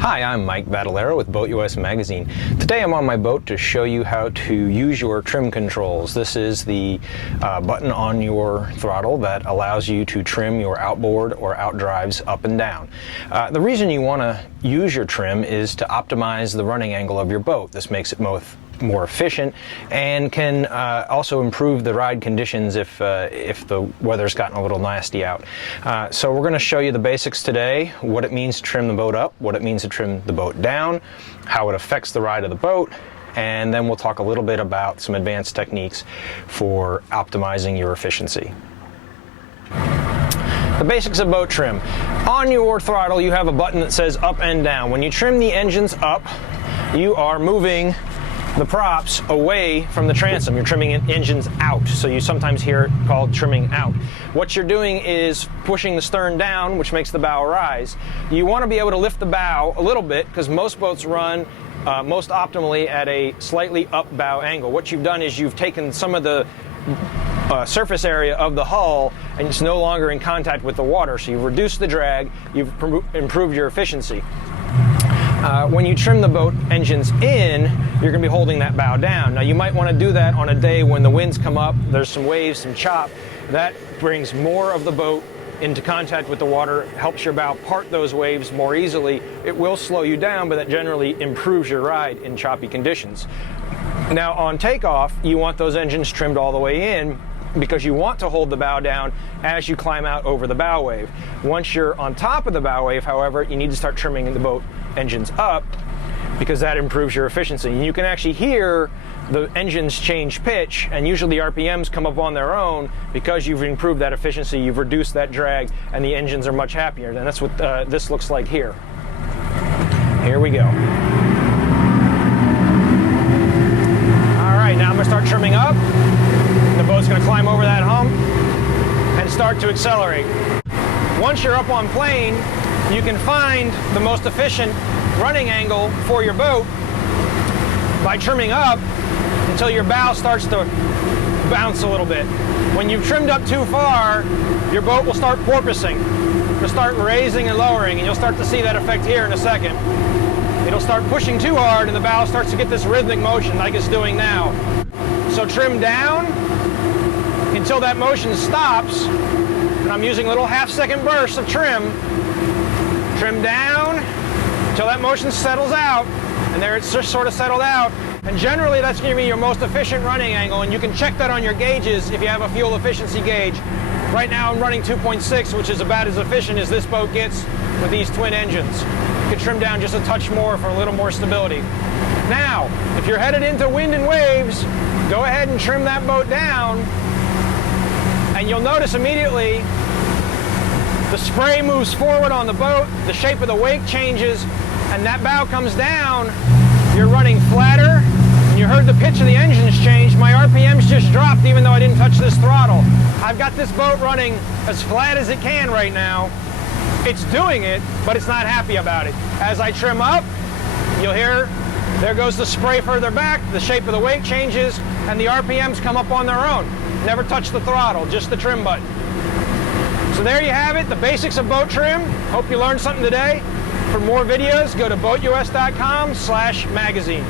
Hi, I'm Mike Badalero with BoatUS Magazine. Today I'm on my boat to show you how to use your trim controls. This is the button on your throttle that allows you to trim your outboard or outdrives up and down. The reason you want to use your trim is to optimize the running angle of your boat. This makes it more efficient and can also improve the ride conditions if the weather's gotten a little nasty out. So we're going to show you the basics today, what it means to trim the boat up, what it means to trim the boat down, how it affects the ride of the boat, and then we'll talk a little bit about some advanced techniques for optimizing your efficiency. The basics of boat trim. On your throttle you have a button that says up and down. When you trim the engines up, you are moving the props away from the transom. You're trimming engines out, so you sometimes hear it called trimming out. What you're doing is pushing the stern down, which makes the bow rise. You want to be able to lift the bow a little bit because most boats run most optimally at a slightly up bow angle. What you've done is you've taken some of the surface area of the hull and it's no longer in contact with the water, so you've reduced the drag, you've improved your efficiency. When you trim the boat engines in, you're going to be holding that bow down. Now you might want to do that on a day when the winds come up, there's some waves, some chop. That brings more of the boat into contact with the water, helps your bow part those waves more easily. It will slow you down, but that generally improves your ride in choppy conditions. Now on takeoff, you want those engines trimmed all the way in because you want to hold the bow down as you climb out over the bow wave. Once you're on top of the bow wave, however, you need to start trimming the boat engines up because that improves your efficiency. And you can actually hear the engines change pitch, and usually the RPMs come up on their own because you've improved that efficiency, you've reduced that drag, and the engines are much happier. And that's what this looks like here. Here we go. All right, now I'm going to start trimming up. The boat's going to climb over that hump and start to accelerate. Once you're up on plane, you can find the most efficient running angle for your boat by trimming up until your bow starts to bounce a little bit. When you've trimmed up too far, your boat will start porpoising. It'll start raising and lowering, and you'll start to see that effect here in a second. It'll start pushing too hard and the bow starts to get this rhythmic motion like it's doing now. So trim down until that motion stops, and I'm using little half-second bursts of trim. Trim down until that motion settles out, and there it's just sort of settled out. And generally that's going to be your most efficient running angle, and you can check that on your gauges if you have a fuel efficiency gauge. Right now I'm running 2.6, which is about as efficient as this boat gets with these twin engines. You can trim down just a touch more for a little more stability. Now, if you're headed into wind and waves, go ahead and trim that boat down, and you'll notice immediately the spray moves forward on the boat, the shape of the wake changes, and that bow comes down. You're running flatter, and you heard the pitch of the engines change. My RPMs just dropped even though I didn't touch this throttle. I've got this boat running as flat as it can right now. It's doing it, but it's not happy about it. As I trim up, you'll hear there goes the spray further back, the shape of the wake changes, and the RPMs come up on their own. Never touch the throttle, just the trim button. So there you have it, the basics of boat trim. Hope you learned something today. For more videos, go to BoatUS.com/magazine.